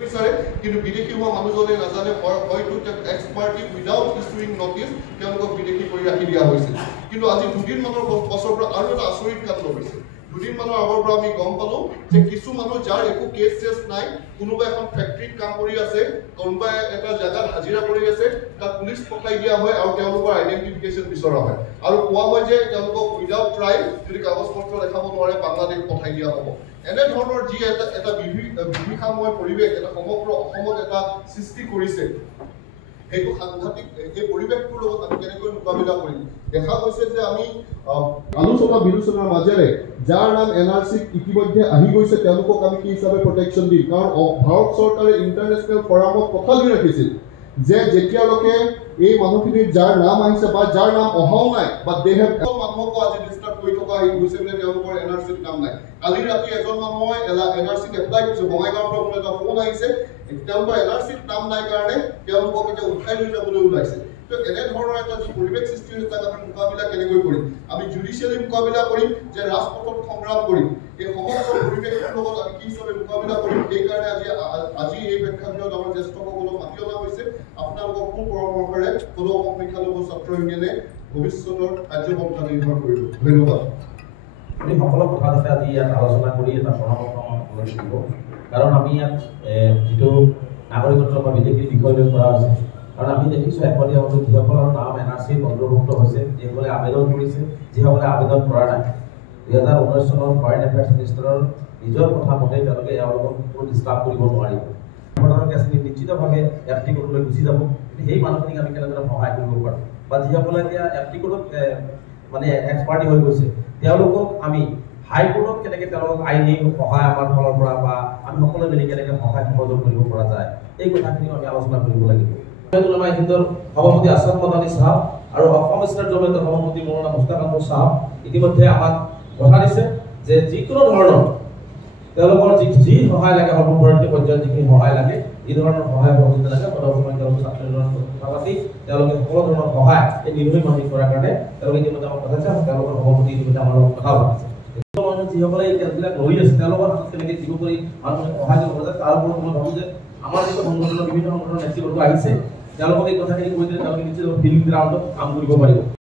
কিন্তু বিদেশী হোৱা মানুহজনে নাজানে হয়তো x party without issuing notice তেওঁলোকক বিদেশী কৰি ৰাখি দিয়া হৈছিল। কিন্তু আজি দুদিনমানৰ বছৰৰ পৰা আৰু এটা আচৰিত কাণ্ড হৈছে। দুদিনমানৰ আগৰ পৰা আমি গম পালোঁ যে কিছু মানুহ যাৰ একো কেছ চেছ নাই, কোনোবা এখন ফেক্টৰীত কাম কৰি আছে, কোনোবাই এটা জেগাত হাজিৰা কৰি আছে, তাত পুলিচ পঠাই দিয়া হয় আৰু তেওঁলোকৰ আইডেণ্টিফিকেশ্যন বিচৰা হয় আৰু কোৱা হয় যে তেওঁলোকক উইদাউট ট্ৰায়েল যদি কাগজ পত্ৰ দেখাব নোৱাৰে বাংলাদেশ পঠাই দিয়া হ'ব। এনেধৰণৰ যি এটা বিভীষিকাময় পৰিৱেশ এটা সমগ্ৰ অসমত এটা সৃষ্টি কৰিছে, সেইটো সাংঘাতিক। এই পৰিৱেশটোৰ লগত আমি কেনেকৈ মোকাবিলা কৰিম? দেখা গৈছে যে আমি আলোচনা বিলোচনাৰ মাজেৰে যাৰ নাম NRCত ইতিমধ্যে আহি গৈছে তেওঁলোকক আমি কি হিচাপে প্ৰটেকশ্যন দিম। কাৰণ ভাৰত চৰকাৰে ইণ্টাৰনেশ্যনেল ফৰামত কথা দি ৰাখিছিল যে যেতিয়ালৈকে এই মানুহখিনিৰ যাৰ নাম আহিছে বা যাৰ নাম অহাও নাই বা মানুহকো আজি ডিষ্টাৰ্ব কৰি থকা হৈছে বোলে তেওঁলোকৰ NRCত নাম নাই। কালি ৰাতি এজন মানুহে NRCত এপ্লাই কৰিছে, বঙাইগাঁৱৰ পৰা মোৰ এটা ফোন আহিছে, তেওঁলোকৰ NRCত নাম নাই কাৰণে তেওঁলোকক এতিয়া উঠাই লৈ যাবলৈ ওলাইছে। তো এনেধৰণৰ এটা যি পৰিৱেশ সৃষ্টি হৈছে তাক আমি মোকাবিলা কেনেকৈ কৰিম? আমি জুডিচিয়েলি মোকাবিলা কৰিম যে ৰাজপথত সংগ্ৰাম কৰিম? এই সমগ্ৰ পৰিৱেশটোৰ লগত আমি কি হিচাপে মোকাবিলা কৰিম? সেইকাৰণে আজি এই প্ৰেক্ষাগৃহত আমাৰ জ্যেষ্ঠসকলক মাতি অনা হৈছে। আপোনালোকৰ কোন পৰামৰ্শেৰে কোনো অসম সংখ্যালঘু ছাত্ৰ ইউনিয়নে ভৱিষ্যতৰ কাৰ্যপন্থা নিৰ্ভৰ কৰিব? ধন্যবাদ। আমি সকলো কথা যাতে আজি ইয়াত আলোচনা কৰি এটা পৰামৰ্শ দিব, কাৰণ আমি ইয়াত যিটো নাগৰিকত্ব বা বিদেশী বিষয় লৈ কৰা হৈছে, কাৰণ আমি দেখিছোঁ শেহতীয়াভাৱে যিসকলৰ নাম NRCত অন্তৰ্ভুক্ত হৈছে, যিসকলে আবেদন কৰিছে, যিসকলে আবেদন কৰা নাই। 2019 চনৰ ফৰেইন এফেয়াৰ্ছ মিনিষ্টাৰৰ নিজৰ কথা মতে তেওঁলোকে এওঁলোকক কোনো ডিষ্টাৰ্ব কৰিব নোৱাৰিব। নিশ্চিতভাৱে এপ্লিকোডলৈ গুচি যাব। সেই মানুহখিনিক আমি কেনেদৰে সহায় কৰিব পাৰোঁ বা যিসকলে এতিয়া এপ্লিকোডত মানে এক্সপাৰ্টি হৈ গৈছে তেওঁলোকক আমি হাইকোৰ্টত কেনেকৈ তেওঁলোকক আইনী সহায় আমাৰ ফালৰ পৰা বা আমি সকলোৱে মিলি কেনেকৈ সহায় সহযোগ কৰিব পৰা যায়, এই কথাখিনিও আমি আলোচনা কৰিব লাগিব। সভাপতি আছাদ মাদানী চাহাব আৰু অসম ষ্টেট জমিয়তৰ সভাপতি মৌলানা মুস্তাক আহমদ চাহাব ইতিমধ্যে আমাক কথা দিছে যে যিকোনো ধৰণৰ তেওঁলোকৰ যি সহায় লাগে সৰ্বভাৰতীয় পৰ্যায়ত যিখিনি সহায় লাগে, এই ধৰণৰ সহায় সহযোগিতা লাগে পদক্ষেপ ছাত্ৰ কথা পাতি তেওঁলোকে সকলো ধৰণৰ সহায় এই নিৰ্ভীক মানসিক কৰাৰ কাৰণে তেওঁলোকে ইতিমধ্যে আমাক কথা দিছে। তেওঁলোকৰ সভাপতি ইতিমধ্যে আমাৰ লগত কথা পাতিছে। যিসকলে এই কেছবিলাক লৈ আছে তেওঁলোকৰ হাতত কেনেকৈ দিব কৰি মানুহে সহায় কৰিব পাৰে তাৰ ওপৰত মই ভাবোঁ যে আমাৰ যিটো সংগঠনৰ বিভিন্ন সংগঠনৰ নেতৃবৰ্গ আহিছে তেওঁলোকক এই কথাখিনি কৈ দিলে তেওঁলোকে নিশ্চিত ফিল্ড গ্ৰাউণ্ডত কাম কৰিব পাৰিব।